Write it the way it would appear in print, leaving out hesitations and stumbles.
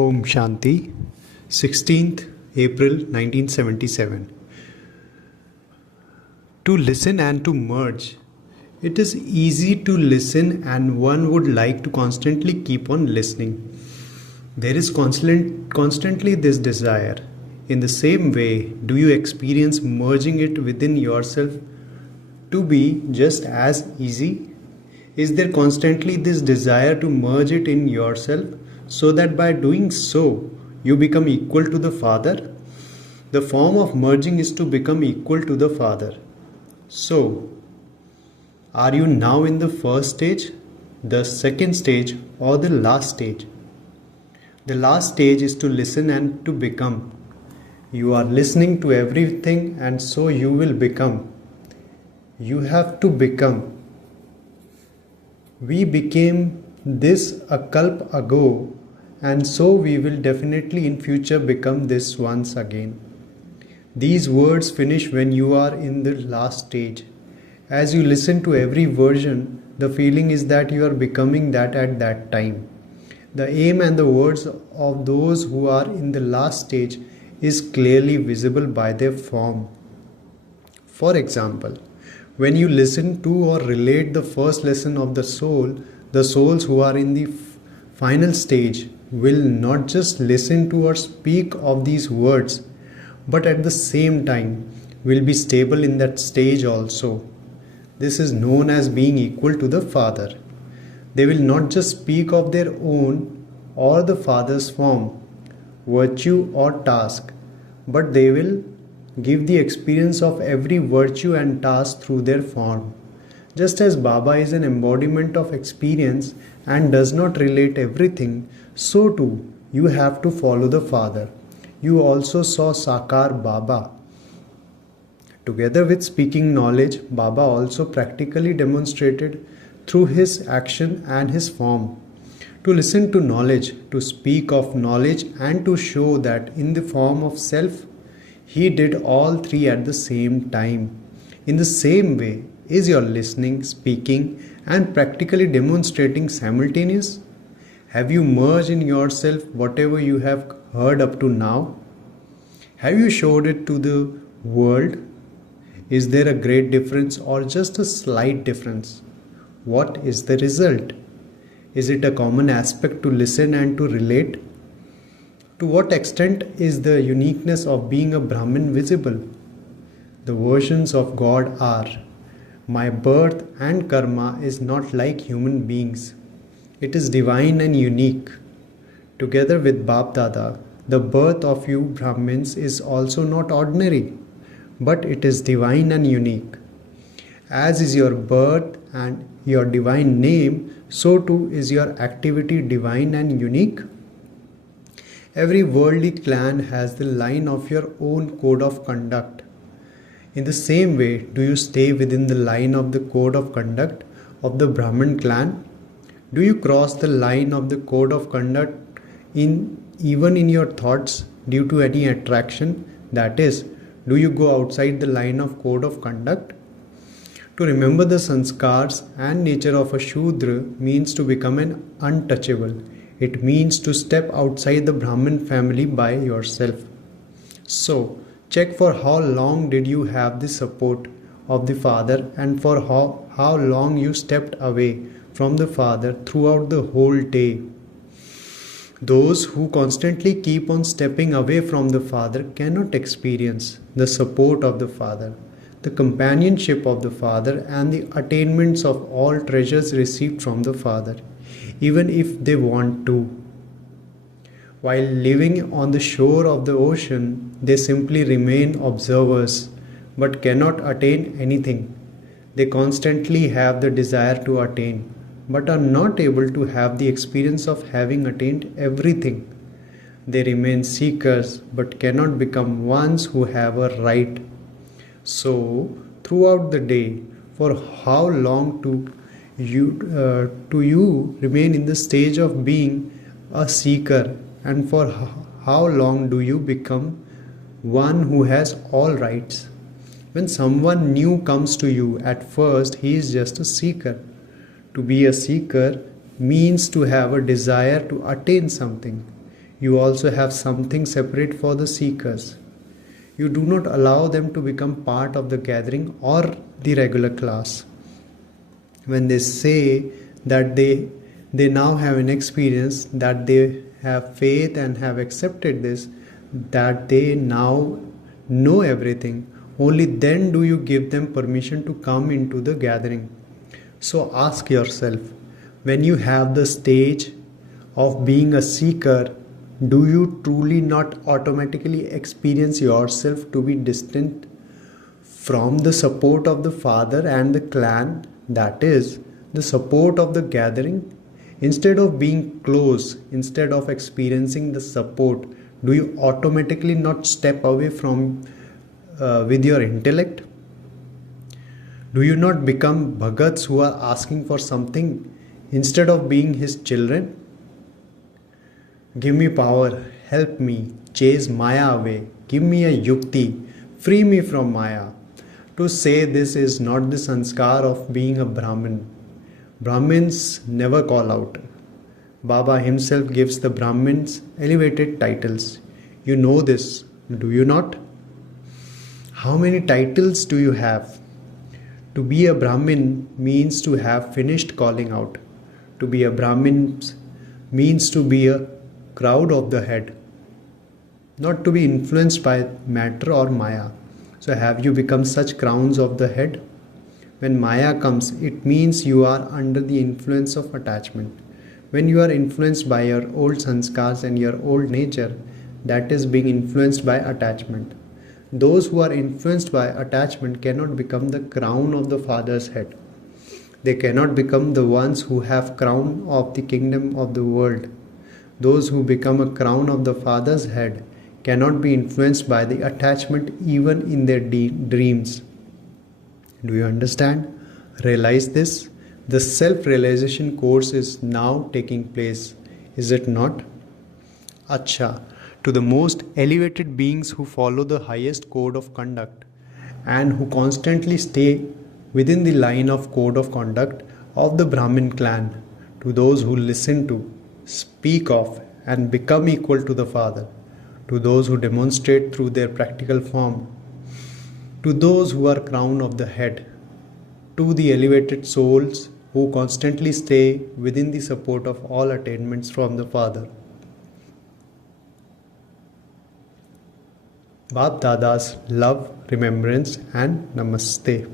Om Shanti, 16th April 1977. To listen and to merge. It is easy to listen and one would like to constantly keep on listening. There is constantly this desire. In the same way, do you experience merging it within yourself to be just as easy? Is there constantly this desire to merge it in yourself so that by doing so, you become equal to the Father? The form of merging is to become equal to the Father. So, are you now in the first stage, the second stage, or the last stage? The last stage is to listen and to become. You are listening to everything and so you will become. You have to become. We became this a kalp ago and so we will definitely in future become this once again. These words finish when you are in the last stage. As you listen to every version, the feeling is that you are becoming that at that time. The aim and the words of those who are in the last stage is clearly visible by their form. For example, when you listen to or relate the first lesson of the souls who are in the final stage will not just listen to or speak of these words, but at the same time will be stable in that stage also. This is known as being equal to the Father. They will not just speak of their own or the Father's form, virtue or task, but they will give the experience of every virtue and task through their form. Just as Baba is an embodiment of experience and does not relate everything, so too you have to follow the Father. You also saw Sakar Baba. Together with speaking knowledge, Baba also practically demonstrated through his action and his form. To listen to knowledge, to speak of knowledge, and to show that in the form of self, he did all three at the same time. In the same way, is your listening, speaking, and practically demonstrating simultaneous? Have you merged in yourself whatever you have heard up to now? Have you showed it to the world? Is there a great difference or just a slight difference? What is the result? Is it a common aspect to listen and to relate? To what extent is the uniqueness of being a Brahmin visible? The versions of God are, my birth and karma is not like human beings. It is divine and unique. Together with Bap Dada, the birth of you Brahmins is also not ordinary, but it is divine and unique. As is your birth and your divine name, so too is your activity divine and unique. Every worldly clan has the line of your own code of conduct. In the same way, do you stay within the line of the code of conduct of the Brahmin clan? Do you cross the line of the code of conduct even in your thoughts due to any attraction? That is, do you go outside the line of code of conduct? To remember the sanskars and nature of a Shudra means to become an untouchable. It means to step outside the Brahmin family by yourself. So, check for how long did you have the support of the Father and for how long you stepped away from the Father throughout the whole day. Those who constantly keep on stepping away from the Father cannot experience the support of the Father, the companionship of the Father, and the attainments of all treasures received from the Father, even if they want to. While living on the shore of the ocean, they simply remain observers, but cannot attain anything. They constantly have the desire to attain, but are not able to have the experience of having attained everything. They remain seekers, but cannot become ones who have a right. So, throughout the day, for how long do you remain in the stage of being a seeker, and for how long do you become one who has all rights? When someone new comes to you, at first he is just a seeker. To be a seeker means to have a desire to attain something. you also have something separate for the seekers. You do not allow them to become part of the gathering or the regular class. When they say that they now have an experience, that they have faith and have accepted this, that they now know everything, only then do you give them permission to come into the gathering. So ask yourself, when you have the stage of being a seeker, do you truly not automatically experience yourself to be distant from the support of the father and the clan, that is, the support of the gathering? Instead of being close, instead of experiencing the support, do you automatically not step away from with your intellect? Do you not become bhagats who are asking for something instead of being his children? Give me power, help me, chase Maya away, give me a yukti, free me from Maya. To say this is not the sanskar of being a Brahmin. Brahmins never call out. Baba himself gives the Brahmins elevated titles. You know this, do you not? How many titles do you have? To be a Brahmin means to have finished calling out. To be a Brahmin means to be a crowd of the head, not to be influenced by matter or Maya. So have you become such crowns of the head? When Maya comes, it means you are under the influence of attachment. When you are influenced by your old sanskars and your old nature, that is being influenced by attachment. Those who are influenced by attachment cannot become the crown of the Father's head. They cannot become the ones who have crown of the kingdom of the world. Those who become a crown of the Father's head cannot be influenced by the attachment even in their dreams. Do you understand? Realize this. The self-realization course is now taking place, is it not? Acha, to the most elevated beings who follow the highest code of conduct and who constantly stay within the line of code of conduct of the Brahmin clan, to those who listen to, speak of, and become equal to the Father, to those who demonstrate through their practical form, to those who are crown of the head, to the elevated souls who constantly stay within the support of all attainments from the Father. Bap Dada's love, remembrance, and Namaste.